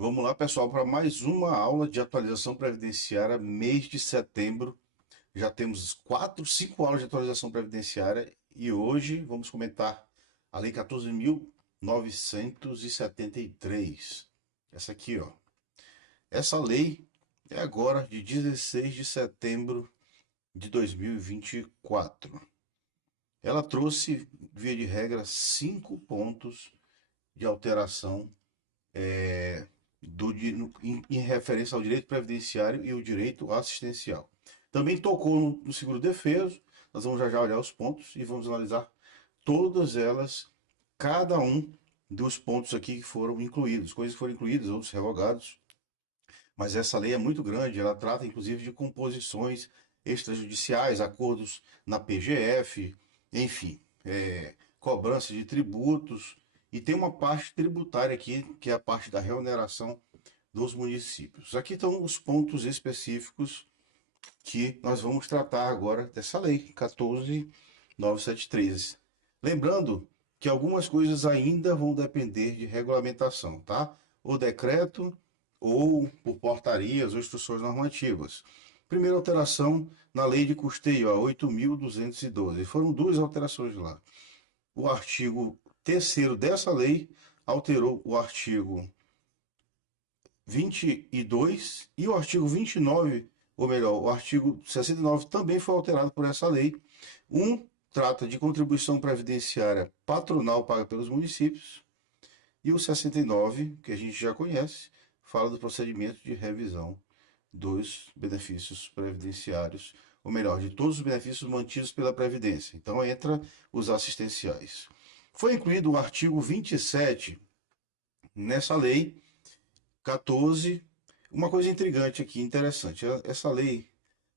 Vamos lá, pessoal, para mais uma aula de atualização previdenciária, mês de setembro. Já temos 5 aulas de atualização previdenciária e hoje vamos comentar a Lei 14.973. Essa aqui, ó. Essa lei é agora de 16 de setembro de 2024. Ela trouxe, via de regra, 5 pontos de alteração em referência ao direito previdenciário e o direito assistencial. Também tocou no seguro-defeso, nós vamos já olhar os pontos e vamos analisar todas elas, cada um dos pontos aqui que foram incluídos, coisas que foram incluídas, outros revogados, mas essa lei é muito grande, ela trata inclusive de composições extrajudiciais, acordos na PGF, enfim, cobrança de tributos, e tem uma parte tributária aqui, que é a parte da reoneração dos municípios. Aqui estão os pontos específicos que nós vamos tratar agora dessa lei 14.973. Lembrando que algumas coisas ainda vão depender de regulamentação, tá? Ou decreto, ou por portarias ou instruções normativas. Primeira alteração na lei de custeio, a 8.212. Foram duas alterações lá. O artigo 3º dessa lei alterou o artigo 22 e o artigo 29, ou melhor, o artigo 69 também foi alterado por essa lei. Um trata de contribuição previdenciária patronal paga pelos municípios e o 69, que a gente já conhece, fala do procedimento de revisão dos benefícios previdenciários, ou melhor, de todos os benefícios mantidos pela Previdência. Então entra os assistenciais. Foi incluído o artigo 27 nessa lei 14. Uma coisa intrigante aqui, interessante, essa lei,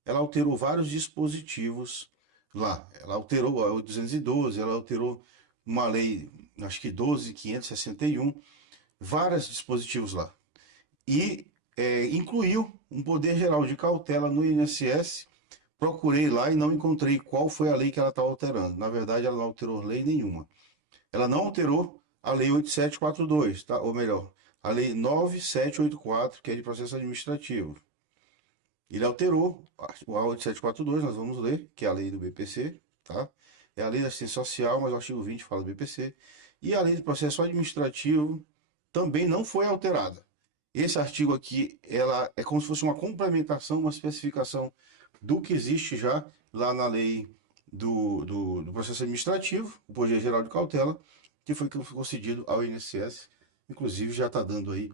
ela alterou vários dispositivos lá. Ela alterou a 212, ela alterou uma lei, acho que 12.561, vários dispositivos lá. E incluiu um poder geral de cautela no INSS. Procurei lá e não encontrei qual foi a lei que ela estava alterando. Na verdade, ela não alterou lei nenhuma. Ela não alterou a lei 8742, tá? Ou melhor, a lei 9784, que é de processo administrativo. Ele alterou o A 8742, nós vamos ler, que é a lei do BPC, tá? É a lei da assistência social, mas o artigo 20 fala do BPC. E a lei do processo administrativo também não foi alterada. Esse artigo aqui, ela é como se fosse uma complementação, uma especificação do que existe já lá na lei do processo administrativo, o Poder Geral de Cautela, que foi concedido ao INSS. Inclusive já está dando aí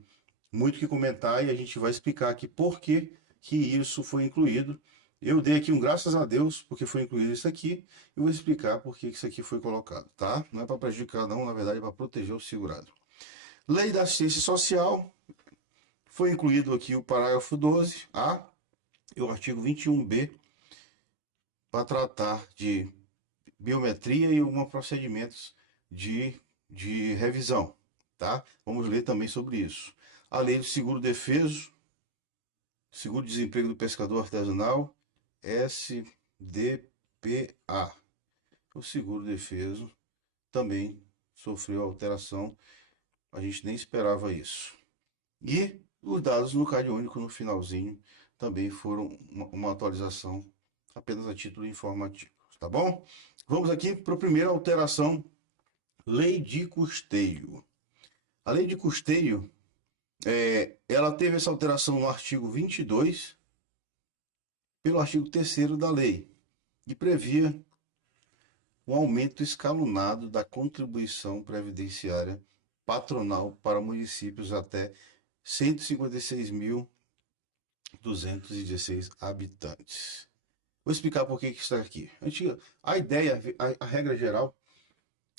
muito o que comentar e a gente vai explicar aqui por que isso foi incluído. Eu dei aqui um graças a Deus porque foi incluído isso aqui e vou explicar por que isso aqui foi colocado, tá? Não é para prejudicar não, na verdade é para proteger o segurado. Lei da Assistência Social, foi incluído aqui o parágrafo 12A e o artigo 21B para tratar de biometria e alguns procedimentos de revisão, tá? Vamos ler também sobre isso. A lei do seguro-defeso, seguro-desemprego do pescador artesanal, SDPA. O seguro-defeso também sofreu alteração, a gente nem esperava isso. E os dados no CAD único no finalzinho também foram uma atualização apenas a título informativo, tá bom? Vamos aqui para a primeira alteração, lei de custeio. A lei de custeio, ela teve essa alteração no artigo 22, pelo artigo 3º da lei, e previa um aumento escalonado da contribuição previdenciária patronal para municípios até 156.216 habitantes. Vou explicar por que isso está aqui. A ideia, a regra geral,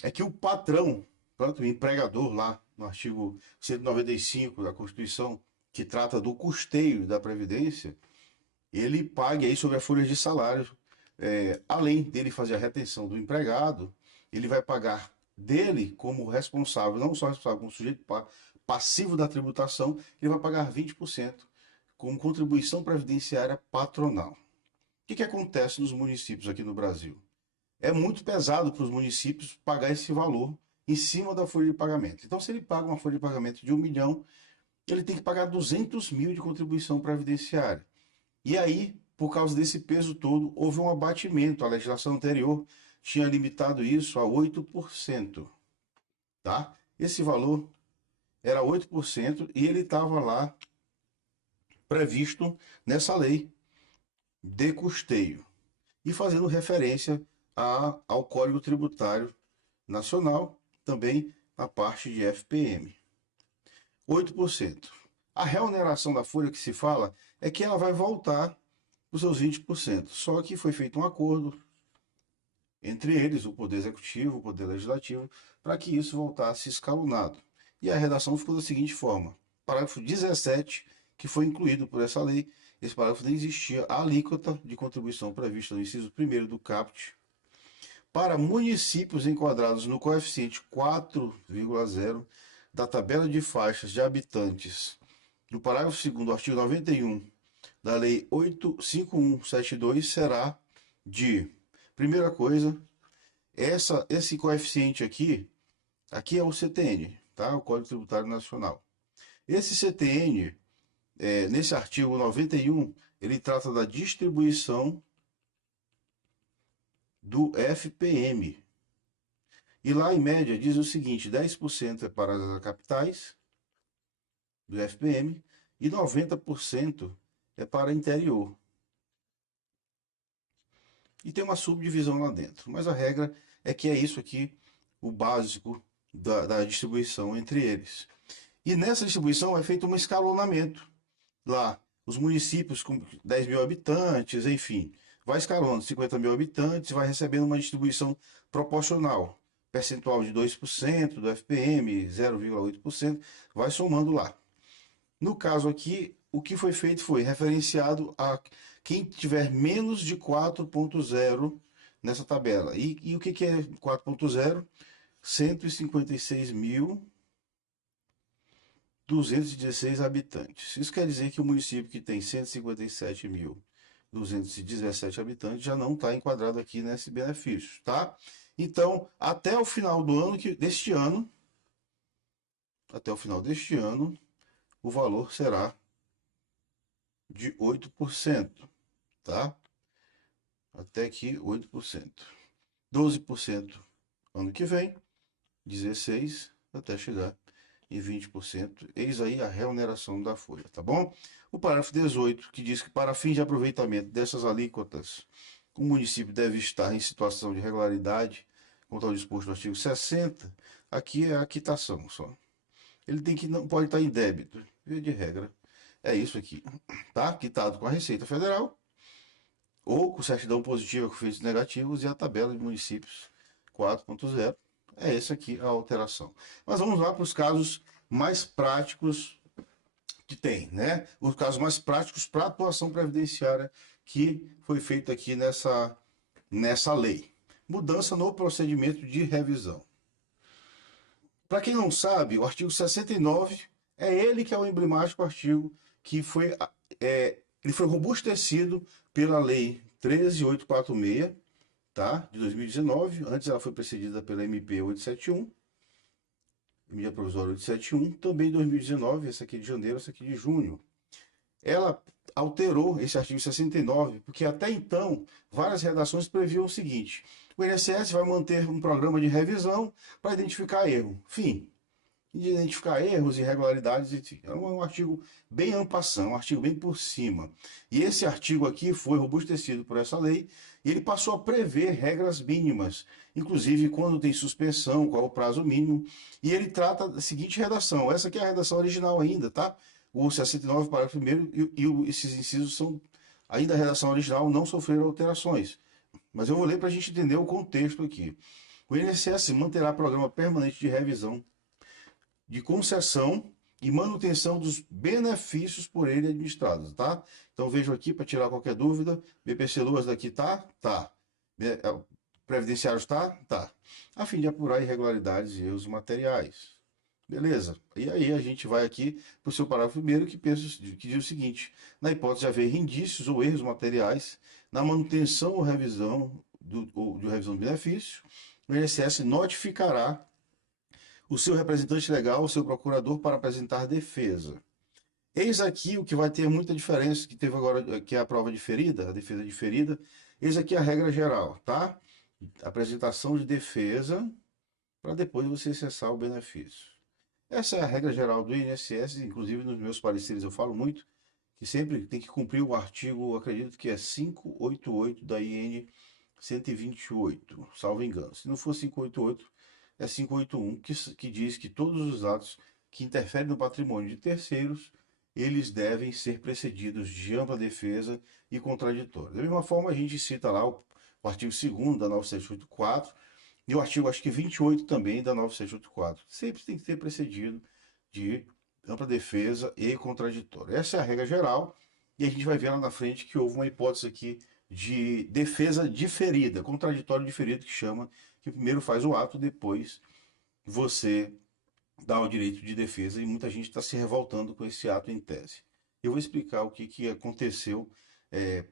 é que o patrão, pronto, o empregador lá no artigo 195 da Constituição, que trata do custeio da Previdência, ele pague aí sobre a folha de salário. Além dele fazer a retenção do empregado, ele vai pagar dele como responsável, não só responsável, como sujeito passivo da tributação, ele vai pagar 20% como contribuição previdenciária patronal. O que acontece nos municípios aqui no Brasil? É muito pesado para os municípios pagar esse valor em cima da folha de pagamento. Então, se ele paga uma folha de pagamento de 1 milhão, ele tem que pagar 200 mil de contribuição previdenciária. E aí, por causa desse peso todo, houve um abatimento. A legislação anterior tinha limitado isso a 8%, tá? Esse valor era 8% e ele estava lá previsto nessa lei de custeio e fazendo referência ao Código Tributário Nacional, também na parte de FPM. 8%. A reoneração da folha que se fala é que ela vai voltar para os seus 20%. Só que foi feito um acordo entre eles, o Poder Executivo, o Poder Legislativo, para que isso voltasse escalonado. E a redação ficou da seguinte forma: parágrafo 17, que foi incluído por essa lei, esse parágrafo nem existia, a alíquota de contribuição prevista no inciso 1º do CAPT para municípios enquadrados no coeficiente 4,0 da tabela de faixas de habitantes do parágrafo 2º do artigo 91 da Lei 85172 será de, primeira coisa, esse coeficiente aqui é o CTN, tá? O Código Tributário Nacional. Esse CTN, nesse artigo 91, ele trata da distribuição do FPM. E lá, em média, diz o seguinte: 10% é para as capitais do FPM e 90% é para interior. E tem uma subdivisão lá dentro. Mas a regra é que é isso aqui, o básico da distribuição entre eles. E nessa distribuição é feito um escalonamento. Lá, os municípios com 10 mil habitantes, enfim, vai escalando 50 mil habitantes, vai recebendo uma distribuição proporcional. Percentual de 2% do FPM, 0,8%, vai somando lá. No caso aqui, o que foi feito foi referenciado a quem tiver menos de 4,0 nessa tabela. E o que é 4,0? 156.216 habitantes. Isso quer dizer que o município que tem 157.217 habitantes já não está enquadrado aqui nesse benefício, tá? Então, até o final deste ano, o valor será de 8%, tá? Até aqui 8%. 12% ano que vem, 16% até chegar em 20%. Eis aí a reoneração da folha, tá bom? O parágrafo 18, que diz que para fins de aproveitamento dessas alíquotas, o município deve estar em situação de regularidade, contra o disposto no artigo 60, aqui é a quitação só. Ele não pode estar em débito, via de regra. É isso aqui, tá? Quitado com a Receita Federal ou com certidão positiva com feitos negativos e a tabela de municípios 4.0. É essa aqui a alteração. Mas vamos lá para os casos mais práticos que tem, né? Os casos mais práticos para atuação previdenciária que foi feito aqui nessa lei. Mudança no procedimento de revisão. Para quem não sabe, o artigo 69 é ele que é o emblemático artigo que ele foi robustecido pela Lei 13.846, tá? De 2019. Antes ela foi precedida pela MP 871, Medida Provisória 871, também em 2019, essa aqui de janeiro, essa aqui de junho. Ela alterou esse artigo 69, porque até então várias redações previam o seguinte: o INSS vai manter um programa de revisão para identificar erro. Fim. De identificar erros, irregularidades, etc. É um artigo bem en passant, um artigo bem por cima. E esse artigo aqui foi robustecido por essa lei e ele passou a prever regras mínimas, inclusive quando tem suspensão, qual é o prazo mínimo, e ele trata da seguinte redação. Essa aqui é a redação original ainda, tá? O 69, parágrafo 1º, esses incisos são ainda a redação original, não sofreram alterações. Mas eu vou ler para a gente entender o contexto aqui. O INSS manterá programa permanente de revisão, de concessão e manutenção dos benefícios por ele administrados, tá? Então vejo aqui para tirar qualquer dúvida, BPC Luas daqui tá? Tá. Previdenciários tá? Tá. A fim de apurar irregularidades e erros materiais. Beleza. E aí a gente vai aqui para o seu parágrafo primeiro que diz o seguinte: na hipótese de haver indícios ou erros materiais na manutenção ou revisão de revisão do benefício, o INSS notificará o seu representante legal, o seu procurador, para apresentar defesa. Eis aqui o que vai ter muita diferença, que teve agora, que é a prova diferida, a defesa diferida. Eis aqui a regra geral, tá? Apresentação de defesa para depois você acessar o benefício. Essa é a regra geral do INSS, inclusive nos meus pareceres eu falo muito, que sempre tem que cumprir o artigo, acredito que é 588 da IN 128, salvo engano. Se não for 588, é 581, que diz que todos os atos que interferem no patrimônio de terceiros, eles devem ser precedidos de ampla defesa e contraditório. Da mesma forma, a gente cita lá o artigo 2º da 9784 e o artigo, acho que 28 também da 9784. Sempre tem que ser precedido de ampla defesa e contraditório. Essa é a regra geral e a gente vai ver lá na frente que houve uma hipótese aqui de defesa diferida, contraditório diferido, que chama, que primeiro faz o ato, depois você dá o direito de defesa, e muita gente está se revoltando com esse ato em tese. Eu vou explicar o que aconteceu,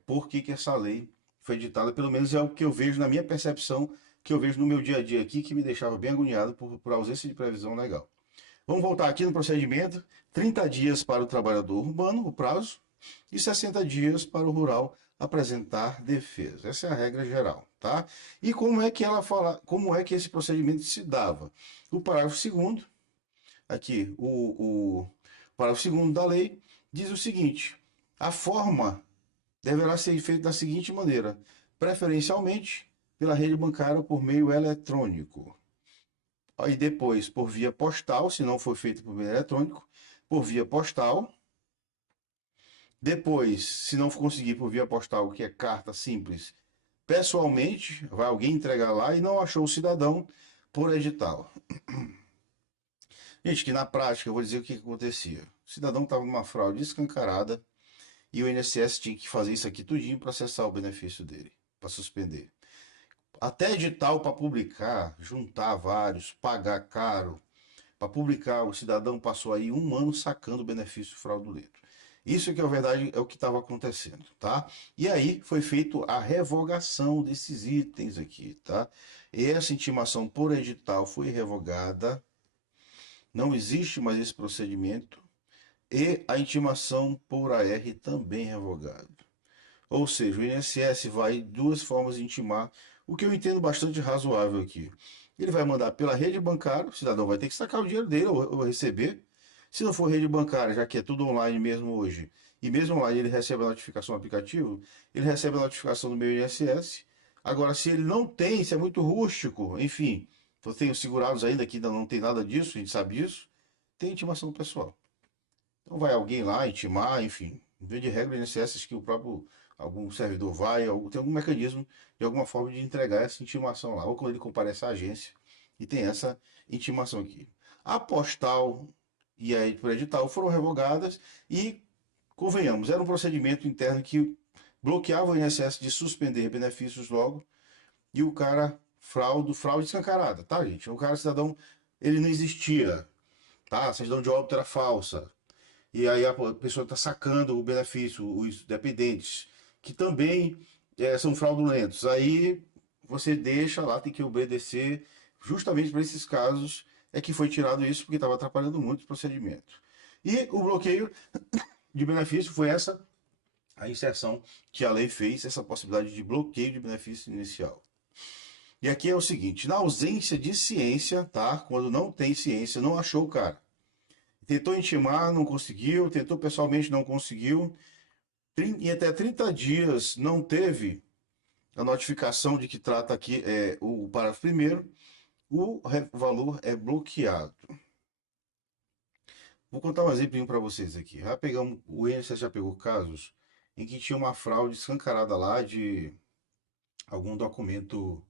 por que essa lei foi editada, pelo menos é o que eu vejo na minha percepção, que eu vejo no meu dia a dia aqui, que me deixava bem agoniado por ausência de previsão legal. Vamos voltar aqui no procedimento. 30 dias para o trabalhador urbano, o prazo, e 60 dias para o rural apresentar defesa. Essa é a regra geral, tá? E como é que ela fala, como é que esse procedimento se dava? O parágrafo 2º, aqui, o parágrafo 2º da lei diz o seguinte: a forma deverá ser feita da seguinte maneira: preferencialmente pela rede bancária por meio eletrônico. Aí depois por via postal, se não for feito por meio eletrônico, por via postal. Depois, se não conseguir por via postal, que é carta simples, pessoalmente, vai alguém entregar lá e não achou o cidadão por edital. Gente, que na prática, eu vou dizer o que acontecia. O cidadão estava numa fraude escancarada e o INSS tinha que fazer isso aqui tudinho para acessar o benefício dele, para suspender. Até edital para publicar, juntar vários, pagar caro. Para publicar, o cidadão passou aí 1 ano sacando o benefício fraudulento. Isso que é a verdade, é o que estava acontecendo, tá? E aí foi feita a revogação desses itens aqui, tá? Essa intimação por edital foi revogada, não existe mais esse procedimento, e a intimação por AR também revogada. Ou seja, o INSS vai duas formas de intimar, o que eu entendo bastante razoável aqui. Ele vai mandar pela rede bancária, o cidadão vai ter que sacar o dinheiro dele ou receber. Se não for rede bancária, já que é tudo online mesmo hoje, e mesmo online ele recebe a notificação no aplicativo, ele recebe a notificação do meu INSS. Agora, se ele não tem, se é muito rústico, enfim, eu tenho segurados ainda que ainda não tem nada disso, a gente sabe disso, tem intimação pessoal. Então vai alguém lá intimar, enfim, em vez de regra, o INSS acho que o próprio algum servidor vai, tem algum mecanismo de alguma forma de entregar essa intimação lá, ou quando ele comparece à agência e tem essa intimação aqui. A postal e a por edital foram revogadas e, convenhamos, era um procedimento interno que bloqueava o INSS de suspender benefícios logo e o cara fraude escancarada, tá, gente? O cara cidadão, ele não existia, tá? A certidão de óbito era falsa. E aí a pessoa está sacando o benefício, os dependentes, que também são fraudulentos. Aí você deixa lá, tem que obedecer, justamente para esses casos é que foi tirado isso, porque estava atrapalhando muito o procedimento. E o bloqueio de benefício foi essa a inserção que a lei fez, essa possibilidade de bloqueio de benefício inicial. E aqui é o seguinte: na ausência de ciência, tá? Quando não tem ciência, não achou o cara. Tentou intimar, não conseguiu, tentou pessoalmente, não conseguiu. Em até 30 dias não teve a notificação de que trata aqui o parágrafo primeiro, o valor é bloqueado. Vou contar um exemplo para vocês aqui. O INSS já pegou casos em que tinha uma fraude escancarada lá de algum documento,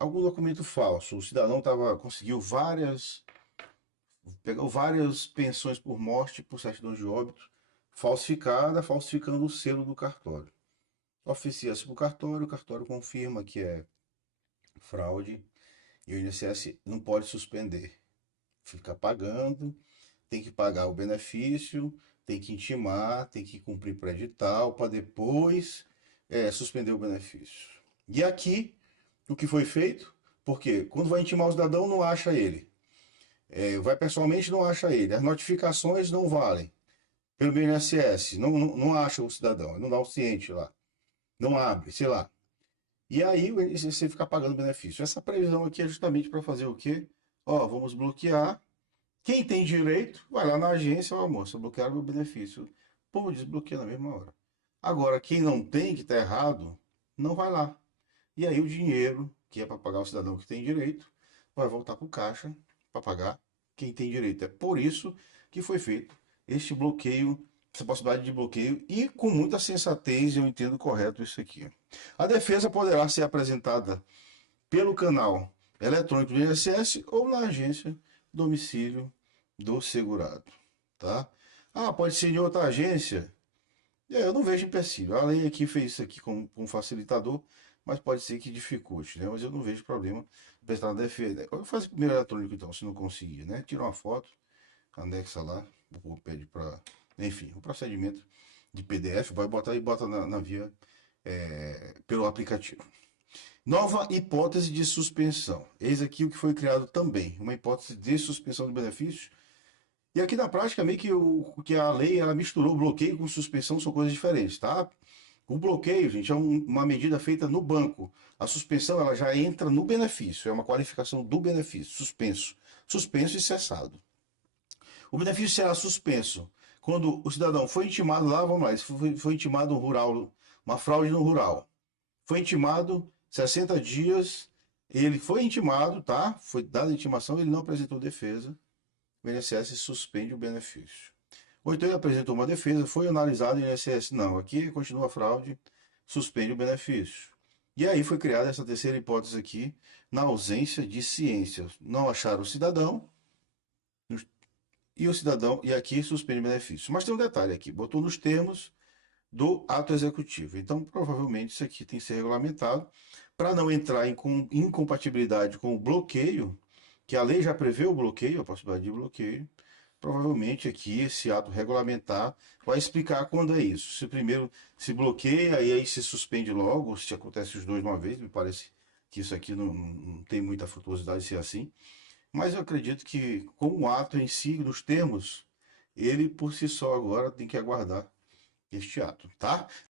algum documento falso. O cidadão conseguiu pegou várias pensões por morte, por certidão de óbito, falsificando o selo do cartório. Oficia-se para o cartório confirma que é fraude e o INSS não pode suspender. Fica pagando, tem que pagar o benefício, tem que intimar, tem que cumprir para edital para depois suspender o benefício. E aqui, o que foi feito? Porque quando vai intimar o cidadão, não acha ele. Vai pessoalmente, não acha ele. As notificações não valem. Pelo INSS, não acha o cidadão, não dá o ciente lá. Não abre, sei lá. E aí você fica pagando benefício. Essa previsão aqui é justamente para fazer o quê? Ó, vamos bloquear. Quem tem direito, vai lá na agência, ó, moça, bloquearam meu benefício. Pô, desbloqueia na mesma hora. Agora, quem não tem, que está errado, não vai lá. E aí o dinheiro, que é para pagar o cidadão que tem direito, vai voltar para o caixa para pagar quem tem direito. É por isso que foi feito este bloqueio, essa possibilidade de bloqueio, e com muita sensatez eu entendo correto isso aqui. A defesa poderá ser apresentada pelo canal eletrônico do INSS ou na agência domicílio do segurado, tá? Ah, pode ser em outra agência. Eu não vejo empecilho. A lei aqui fez isso aqui com um facilitador, mas pode ser que dificulte, né? Mas eu não vejo problema prestar na defesa. Eu faço primeiro eletrônico então, se não conseguir, né? Tira uma foto, anexa lá, ou pede para, enfim, o procedimento de PDF, vai botar e bota na via pelo aplicativo. Nova hipótese de suspensão. Eis aqui o que foi criado também, uma hipótese de suspensão de benefícios. E aqui na prática, meio que a lei ela misturou bloqueio com suspensão, são coisas diferentes, tá? O bloqueio, gente, é uma medida feita no banco. A suspensão ela já entra no benefício, é uma qualificação do benefício, suspenso. Suspenso e cessado. O benefício será suspenso quando o cidadão foi intimado lá, vamos lá, foi intimado um rural, uma fraude no rural. Foi intimado 60 dias, ele foi intimado, tá? Foi dada a intimação, ele não apresentou defesa, o INSS suspende o benefício. Ou então ele apresentou uma defesa, foi analisado e o INSS, não, aqui continua a fraude, suspende o benefício. E aí foi criada essa terceira hipótese aqui, na ausência de ciência. Não acharam o cidadão, e aqui suspende o benefício. Mas tem um detalhe aqui, botou nos termos do ato executivo. Então, provavelmente, isso aqui tem que ser regulamentado para não entrar em incompatibilidade com o bloqueio, que a lei já prevê o bloqueio, a possibilidade de bloqueio. Provavelmente aqui esse ato regulamentar vai explicar quando é isso. Se primeiro se bloqueia e aí se suspende logo, se acontece os dois de uma vez, me parece que isso aqui não tem muita frutuosidade de ser assim. Mas eu acredito que com o ato em si, nos termos, ele por si só agora tem que aguardar este ato, tá?